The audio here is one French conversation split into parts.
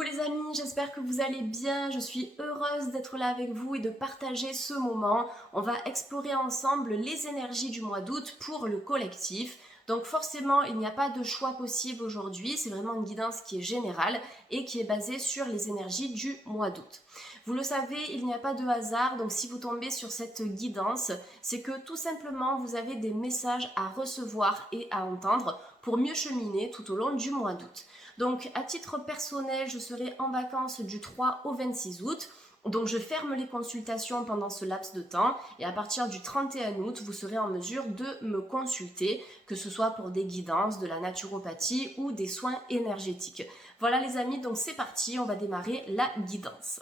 Coucou les amis, j'espère que vous allez bien. Je suis heureuse d'être là avec vous et de partager ce moment. On va explorer ensemble les énergies du mois d'août pour le collectif. Donc forcément, il n'y a pas de choix possible aujourd'hui. C'est vraiment une guidance qui est générale et qui est basée sur les énergies du mois d'août. Vous le savez, il n'y a pas de hasard. Donc si vous tombez sur cette guidance, c'est que tout simplement, vous avez des messages à recevoir et à entendre pour mieux cheminer tout au long du mois d'août. Donc à titre personnel, je serai en vacances du 3 au 26 août. Donc je ferme les consultations pendant ce laps de temps et à partir du 31 août, vous serez en mesure de me consulter, que ce soit pour des guidances, de la naturopathie ou des soins énergétiques. Voilà les amis, donc c'est parti, on va démarrer la guidance.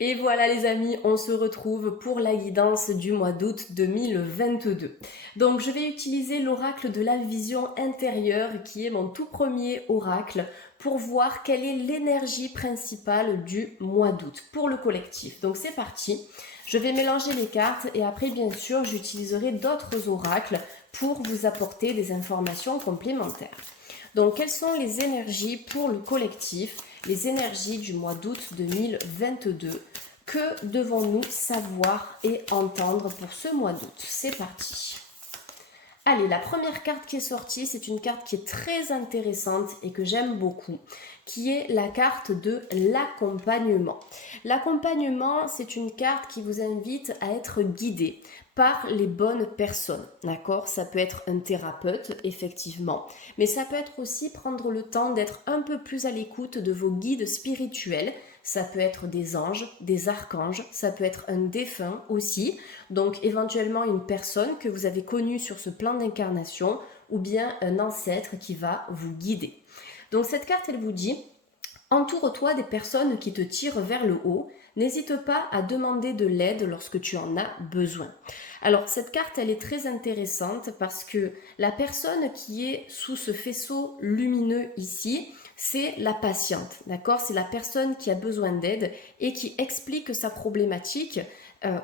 Et voilà les amis, on se retrouve pour la guidance du mois d'août 2022. Donc je vais utiliser l'oracle de la vision intérieure qui est mon tout premier oracle pour voir quelle est l'énergie principale du mois d'août pour le collectif. Donc c'est parti, je vais mélanger les cartes et après bien sûr j'utiliserai d'autres oracles pour vous apporter des informations complémentaires. Donc quelles sont les énergies pour le collectif, les énergies du mois d'août 2022? Que devons-nous savoir et entendre pour ce mois d'août? C'est parti. Allez, la première carte qui est sortie, c'est une carte qui est très intéressante et que j'aime beaucoup, qui est la carte de l'accompagnement. L'accompagnement, c'est une carte qui vous invite à être guidé par les bonnes personnes, d'accord? Ça peut être un thérapeute, effectivement, mais ça peut être aussi prendre le temps d'être un peu plus à l'écoute de vos guides spirituels. Ça peut être des anges, des archanges, ça peut être un défunt aussi, donc éventuellement une personne que vous avez connue sur ce plan d'incarnation ou bien un ancêtre qui va vous guider. Donc cette carte, elle vous dit: entoure-toi des personnes qui te tirent vers le haut. N'hésite pas à demander de l'aide lorsque tu en as besoin. Alors cette carte, elle est très intéressante parce que la personne qui est sous ce faisceau lumineux ici, c'est la patiente, d'accord? C'est la personne qui a besoin d'aide et qui explique sa problématique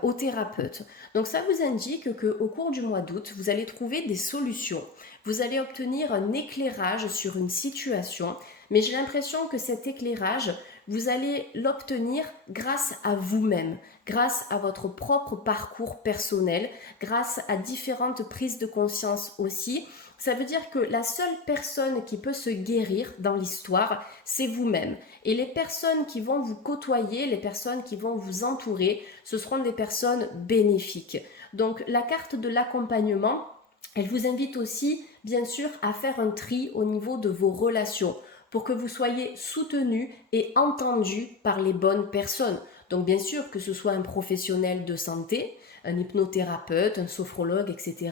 au thérapeute. Donc ça vous indique qu'au cours du mois d'août, vous allez trouver des solutions. Vous allez obtenir un éclairage sur une situation, mais j'ai l'impression que cet éclairage, vous allez l'obtenir grâce à vous-même, grâce à votre propre parcours personnel, grâce à différentes prises de conscience aussi. Ça veut dire que la seule personne qui peut se guérir dans l'histoire, c'est vous-même. Et les personnes qui vont vous côtoyer, les personnes qui vont vous entourer, ce seront des personnes bénéfiques. Donc la carte de l'accompagnement, elle vous invite aussi, bien sûr, à faire un tri au niveau de vos relations pour que vous soyez soutenu et entendu par les bonnes personnes. Donc bien sûr que ce soit un professionnel de santé, un hypnothérapeute, un sophrologue, etc.,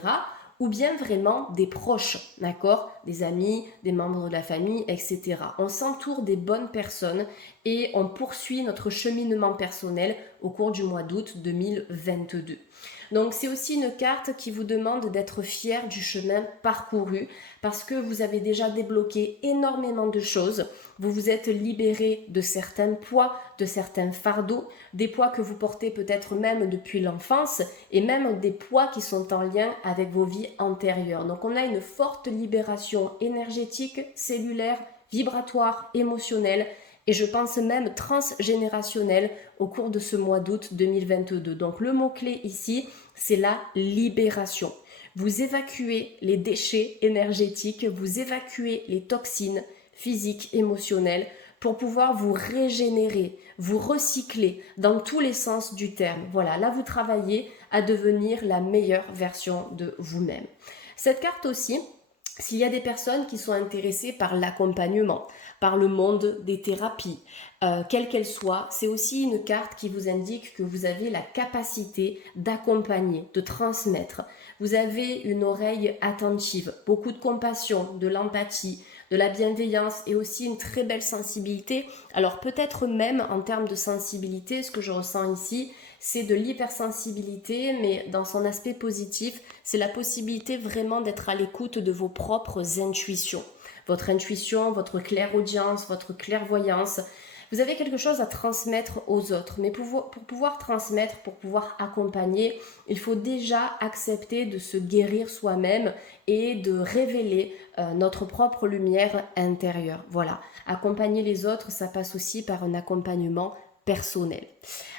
ou bien vraiment des proches, d'accord? Des amis, des membres de la famille, etc. On s'entoure des bonnes personnes et on poursuit notre cheminement personnel au cours du mois d'août 2022. Donc c'est aussi une carte qui vous demande d'être fier du chemin parcouru parce que vous avez déjà débloqué énormément de choses. Vous vous êtes libéré de certains poids, de certains fardeaux, des poids que vous portez peut-être même depuis l'enfance et même des poids qui sont en lien avec vos vies antérieures. Donc on a une forte libération énergétique, cellulaire, vibratoire, émotionnelle et je pense même transgénérationnelle au cours de ce mois d'août 2022. Donc le mot-clé ici, c'est la libération. Vous évacuez les déchets énergétiques, vous évacuez les toxines physiques, émotionnelles pour pouvoir vous régénérer, vous recycler dans tous les sens du terme. Voilà, là vous travaillez à devenir la meilleure version de vous-même. Cette carte aussi, s'il y a des personnes qui sont intéressées par l'accompagnement, par le monde des thérapies, quelle qu'elle soit, c'est aussi une carte qui vous indique que vous avez la capacité d'accompagner, de transmettre. Vous avez une oreille attentive, beaucoup de compassion, de l'empathie, de la bienveillance et aussi une très belle sensibilité. Alors peut-être même en termes de sensibilité, ce que je ressens ici, c'est de l'hypersensibilité, mais dans son aspect positif, c'est la possibilité vraiment d'être à l'écoute de vos propres intuitions. Votre intuition, votre clairaudience, votre clairvoyance. Vous avez quelque chose à transmettre aux autres, mais pour pouvoir transmettre, pour pouvoir accompagner, il faut déjà accepter de se guérir soi-même et de révéler notre propre lumière intérieure. Voilà, accompagner les autres, ça passe aussi par un accompagnement personnel.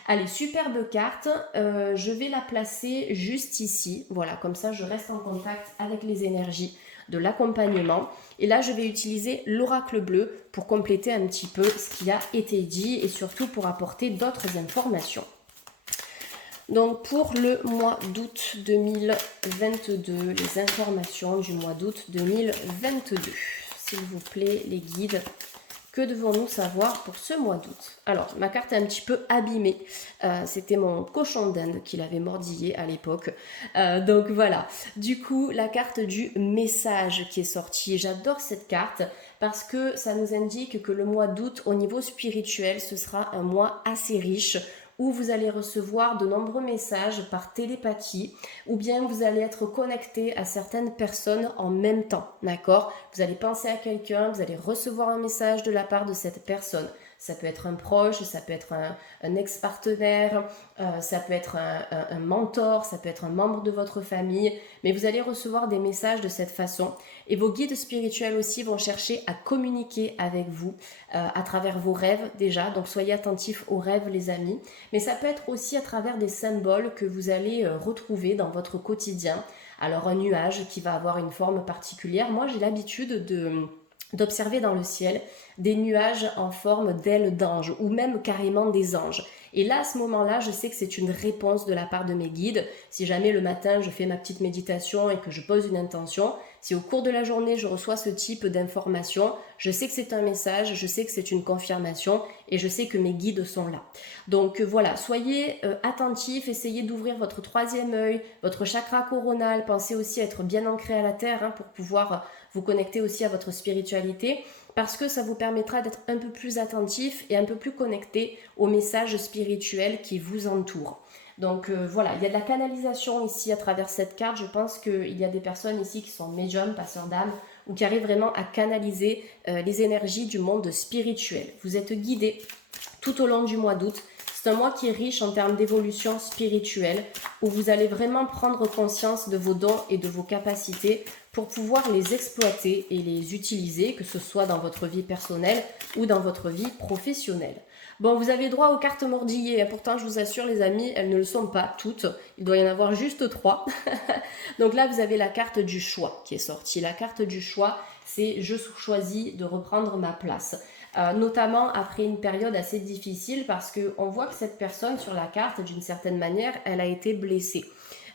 Allez, superbe carte, je vais la placer juste ici, voilà, comme ça je reste en contact avec les énergies de l'accompagnement. Et là, je vais utiliser l'oracle bleu pour compléter un petit peu ce qui a été dit et surtout pour apporter d'autres informations. Donc pour le mois d'août 2022, les informations du mois d'août 2022. S'il vous plaît, les guides, que devons-nous savoir pour ce mois d'août? Alors, ma carte est un petit peu abîmée. C'était mon cochon d'Inde qui l'avait mordillé à l'époque. Donc voilà. Du coup, la carte du message qui est sortie. J'adore cette carte parce que ça nous indique que le mois d'août, au niveau spirituel, ce sera un mois assez riche où vous allez recevoir de nombreux messages par télépathie ou bien vous allez être connecté à certaines personnes en même temps, d'accord? Vous allez penser à quelqu'un, vous allez recevoir un message de la part de cette personne. Ça peut être un proche, ça peut être un ex-partenaire, ça peut être un mentor, ça peut être un membre de votre famille, mais vous allez recevoir des messages de cette façon. Et vos guides spirituels aussi vont chercher à communiquer avec vous à travers vos rêves déjà, donc soyez attentifs aux rêves les amis, mais ça peut être aussi à travers des symboles que vous allez retrouver dans votre quotidien. Alors un nuage qui va avoir une forme particulière, moi j'ai l'habitude d'observer dans le ciel des nuages en forme d'ailes d'ange ou même carrément des anges. Et là, à ce moment-là, je sais que c'est une réponse de la part de mes guides. Si jamais le matin, je fais ma petite méditation et que je pose une intention, si au cours de la journée, je reçois ce type d'information, je sais que c'est un message, je sais que c'est une confirmation et je sais que mes guides sont là. Donc voilà, soyez attentifs, essayez d'ouvrir votre troisième œil, votre chakra coronal, pensez aussi à être bien ancré à la terre pour pouvoir vous connecter aussi à votre spiritualité, parce que ça vous permettra d'être un peu plus attentif et un peu plus connecté aux messages spirituels qui vous entourent. Donc voilà, il y a de la canalisation ici à travers cette carte. Je pense qu'il y a des personnes ici qui sont médiums, passeurs d'âme, ou qui arrivent vraiment à canaliser les énergies du monde spirituel. Vous êtes guidés tout au long du mois d'août. C'est un mois qui est riche en termes d'évolution spirituelle, où vous allez vraiment prendre conscience de vos dons et de vos capacités pour pouvoir les exploiter et les utiliser, que ce soit dans votre vie personnelle ou dans votre vie professionnelle. Bon, vous avez droit aux cartes mordillées, pourtant je vous assure les amis, elles ne le sont pas toutes, il doit y en avoir juste 3. Donc là vous avez la carte du choix qui est sortie. La carte du choix, c'est je choisis de reprendre ma place. Notamment après une période assez difficile parce qu'on voit que cette personne sur la carte, d'une certaine manière, elle a été blessée.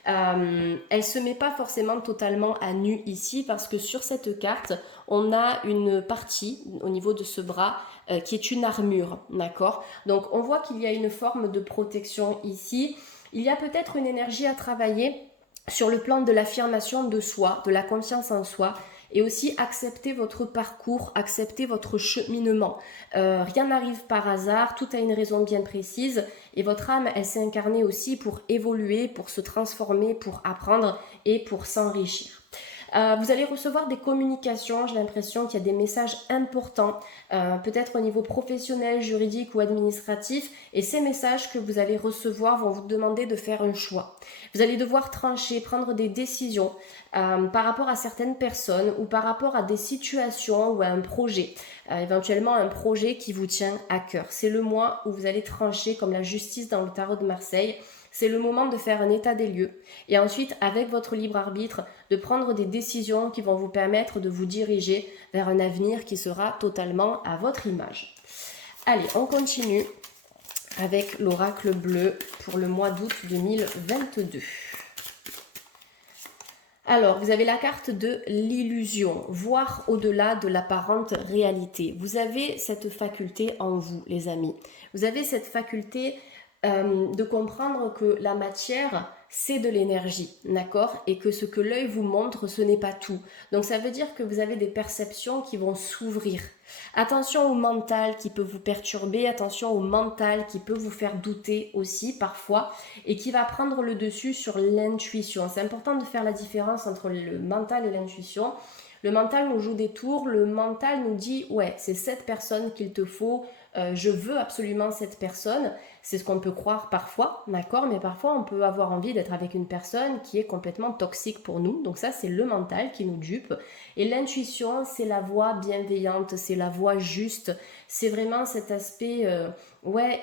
Elle se met pas forcément totalement à nu ici parce que sur cette carte, on a une partie au niveau de ce bras qui est une armure, d'accord? Donc on voit qu'il y a une forme de protection ici. Il y a peut-être une énergie à travailler sur le plan de l'affirmation de soi, de la confiance en soi, et aussi accepter votre parcours, accepter votre cheminement. Rien n'arrive par hasard, tout a une raison bien précise et votre âme, elle s'est incarnée aussi pour évoluer, pour se transformer, pour apprendre et pour s'enrichir. Vous allez recevoir des communications, j'ai l'impression qu'il y a des messages importants, peut-être au niveau professionnel, juridique ou administratif, et ces messages que vous allez recevoir vont vous demander de faire un choix. Vous allez devoir trancher, prendre des décisions par rapport à certaines personnes ou par rapport à des situations ou à un projet, éventuellement un projet qui vous tient à cœur. C'est le mois où vous allez trancher comme la justice dans le tarot de Marseille. C'est le moment de faire un état des lieux et ensuite, avec votre libre arbitre, de prendre des décisions qui vont vous permettre de vous diriger vers un avenir qui sera totalement à votre image. Allez, on continue avec l'oracle bleu pour le mois d'août 2022. Alors, vous avez la carte de l'illusion, voir au-delà de l'apparente réalité. Vous avez cette faculté en vous, les amis. Vous avez cette faculté de comprendre que la matière, c'est de l'énergie, d'accord? Et que ce que l'œil vous montre, ce n'est pas tout. Donc ça veut dire que vous avez des perceptions qui vont s'ouvrir. Attention au mental qui peut vous perturber, attention au mental qui peut vous faire douter aussi parfois et qui va prendre le dessus sur l'intuition. C'est important de faire la différence entre le mental et l'intuition. Le mental nous joue des tours, le mental nous dit ouais, c'est cette personne qu'il te faut je veux absolument cette personne. C'est ce qu'on peut croire parfois, d'accord, mais parfois on peut avoir envie d'être avec une personne qui est complètement toxique pour nous. Donc ça, c'est le mental qui nous dupe. Et l'intuition, c'est la voix bienveillante, c'est la voix juste. C'est vraiment cet aspect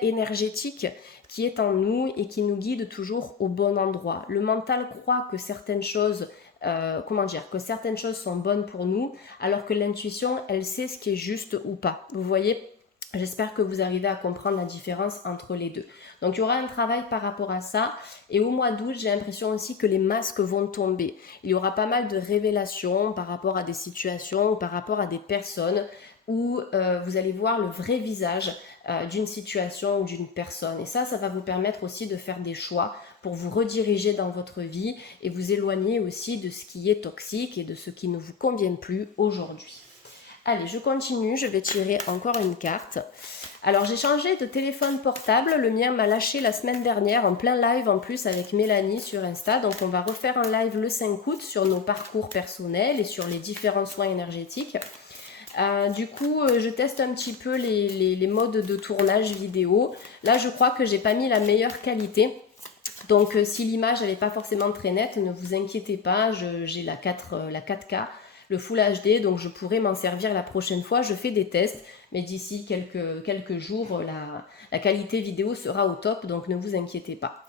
énergétique qui est en nous et qui nous guide toujours au bon endroit. Le mental croit que certaines choses que certaines choses sont bonnes pour nous, alors que l'intuition, elle sait ce qui est juste ou pas. Vous voyez, j'espère que vous arrivez à comprendre la différence entre les deux. Donc il y aura un travail par rapport à ça. Et au mois d'août, j'ai l'impression aussi que les masques vont tomber. Il y aura pas mal de révélations par rapport à des situations, par rapport à des personnes où vous allez voir le vrai visage d'une situation ou d'une personne. Et ça va vous permettre aussi de faire des choix pour vous rediriger dans votre vie et vous éloigner aussi de ce qui est toxique et de ce qui ne vous convient plus aujourd'hui. Allez, je continue, je vais tirer encore une carte. Alors j'ai changé de téléphone portable, le mien m'a lâché la semaine dernière en plein live en plus avec Mélanie sur Insta. Donc on va refaire un live le 5 août sur nos parcours personnels et sur les différents soins énergétiques. Du coup, je teste un petit peu les modes de tournage vidéo. Là, je crois que j'ai pas mis la meilleure qualité. Donc, si l'image n'est pas forcément très nette, ne vous inquiétez pas. J'ai la 4K, le Full HD, donc je pourrai m'en servir la prochaine fois. Je fais des tests, mais d'ici quelques jours, la qualité vidéo sera au top, donc ne vous inquiétez pas.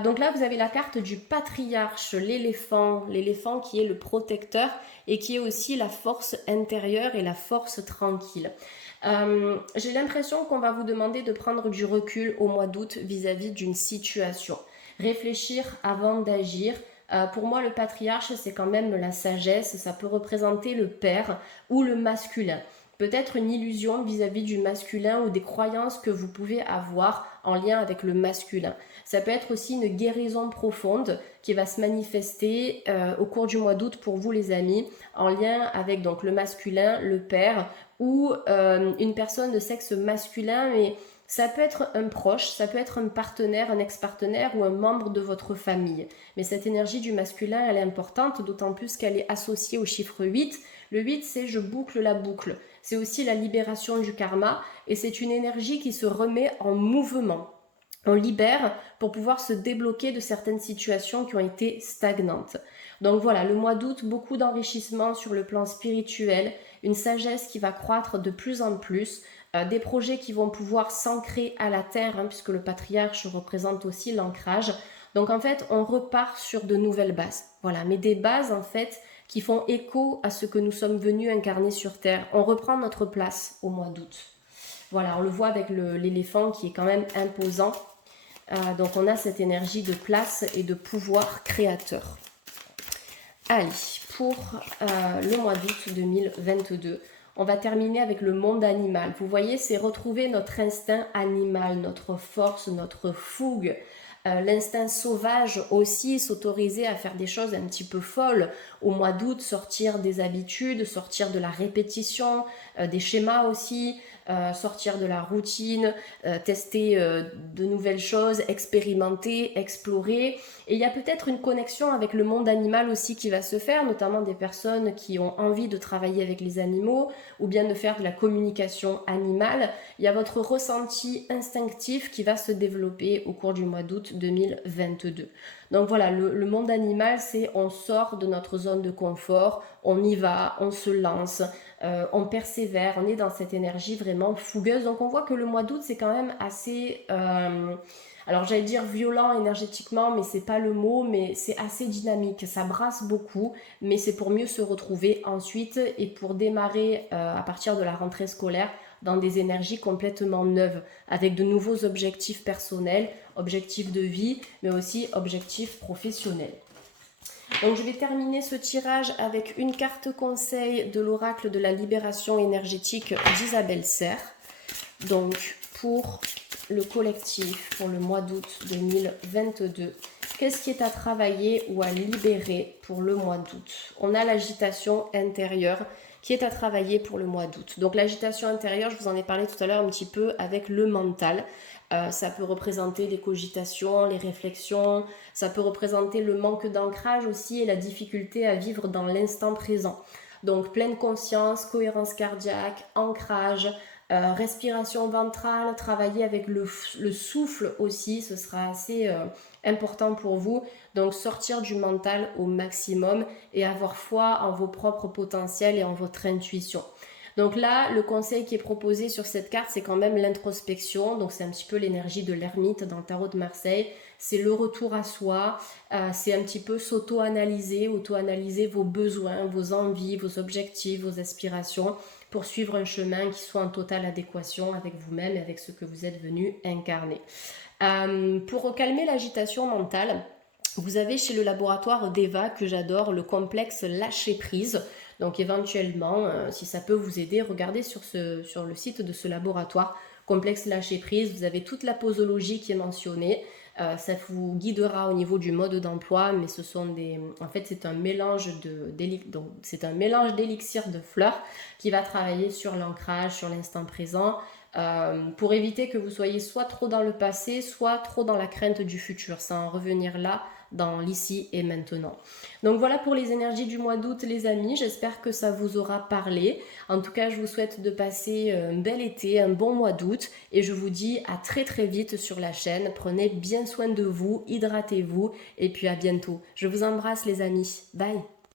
Donc là, vous avez la carte du patriarche, l'éléphant qui est le protecteur et qui est aussi la force intérieure et la force tranquille. J'ai l'impression qu'on va vous demander de prendre du recul au mois d'août vis-à-vis d'une situation. Réfléchir avant d'agir. Pour moi, le patriarche, c'est quand même la sagesse. Ça peut représenter le père ou le masculin. Peut-être une illusion vis-à-vis du masculin ou des croyances que vous pouvez avoir en lien avec le masculin. Ça peut être aussi une guérison profonde qui va se manifester au cours du mois d'août pour vous les amis, en lien avec donc le masculin, le père ou une personne de sexe masculin, mais ça peut être un proche, ça peut être un partenaire, un ex-partenaire ou un membre de votre famille. Mais cette énergie du masculin, elle est importante, d'autant plus qu'elle est associée au chiffre 8. Le 8, c'est je boucle la boucle. C'est aussi la libération du karma et c'est une énergie qui se remet en mouvement. On libère pour pouvoir se débloquer de certaines situations qui ont été stagnantes. Donc voilà, le mois d'août, beaucoup d'enrichissement sur le plan spirituel, une sagesse qui va croître de plus en plus, des projets qui vont pouvoir s'ancrer à la terre, puisque le patriarche représente aussi l'ancrage. Donc en fait, on repart sur de nouvelles bases. Voilà, mais des bases en fait qui font écho à ce que nous sommes venus incarner sur terre. On reprend notre place au mois d'août. Voilà, on le voit avec l'éléphant qui est quand même imposant. Donc on a cette énergie de place et de pouvoir créateur. Allez, pour le mois d'août 2022, on va terminer avec le monde animal. Vous voyez, c'est retrouver notre instinct animal, notre force, notre fougue. L'instinct sauvage aussi, s'autoriser à faire des choses un petit peu folles. Au mois d'août, sortir des habitudes, sortir de la répétition, des schémas aussi, sortir de la routine, tester de nouvelles choses, expérimenter, explorer. Et il y a peut-être une connexion avec le monde animal aussi qui va se faire, notamment des personnes qui ont envie de travailler avec les animaux ou bien de faire de la communication animale. Il y a votre ressenti instinctif qui va se développer au cours du mois d'août 2022. Donc voilà, le monde animal, c'est on sort de notre zone de confort, on y va, on se lance, on persévère, on est dans cette énergie vraiment fougueuse. Donc on voit que le mois d'août, c'est quand même assez... alors j'allais dire violent énergétiquement, mais c'est pas le mot, mais c'est assez dynamique, ça brasse beaucoup, mais c'est pour mieux se retrouver ensuite et pour démarrer à partir de la rentrée scolaire dans des énergies complètement neuves, avec de nouveaux objectifs personnels, objectifs de vie, mais aussi objectifs professionnels. Donc je vais terminer ce tirage avec une carte conseil de l'oracle de la libération énergétique d'Isabelle Serre. Donc pour le collectif, pour le mois d'août 2022, qu'est-ce qui est à travailler ou à libérer pour le mois d'août? On a l'agitation intérieure qui est à travailler pour le mois d'août. Donc l'agitation intérieure, je vous en ai parlé tout à l'heure un petit peu avec le mental. Ça peut représenter les cogitations, les réflexions, ça peut représenter le manque d'ancrage aussi et la difficulté à vivre dans l'instant présent. Donc pleine conscience, cohérence cardiaque, ancrage, respiration ventrale, travailler avec le souffle aussi, ce sera assez important pour vous. Donc sortir du mental au maximum et avoir foi en vos propres potentiels et en votre intuition. Donc là, le conseil qui est proposé sur cette carte, c'est quand même l'introspection. Donc c'est un petit peu l'énergie de l'ermite dans le tarot de Marseille. C'est le retour à soi, c'est un petit peu s'auto-analyser, auto-analyser vos besoins, vos envies, vos objectifs, vos aspirations pour suivre un chemin qui soit en totale adéquation avec vous-même et avec ce que vous êtes venu incarner. Pour calmer l'agitation mentale, vous avez chez le laboratoire d'Eva, que j'adore, le complexe lâcher prise. Donc éventuellement, si ça peut vous aider, regardez sur le site de ce laboratoire, complexe lâcher prise, vous avez toute la posologie qui est mentionnée. Ça vous guidera au niveau du mode d'emploi, mais en fait c'est un mélange d'élixir de fleurs qui va travailler sur l'ancrage, sur l'instant présent, pour éviter que vous soyez soit trop dans le passé, soit trop dans la crainte du futur, sans en revenir là dans l'ici et maintenant. Donc voilà pour les énergies du mois d'août les amis, j'espère que ça vous aura parlé. En tout cas, je vous souhaite de passer un bel été, un bon mois d'août et je vous dis à très très vite sur la chaîne. Prenez bien soin de vous, hydratez-vous et puis à bientôt. Je vous embrasse les amis. Bye.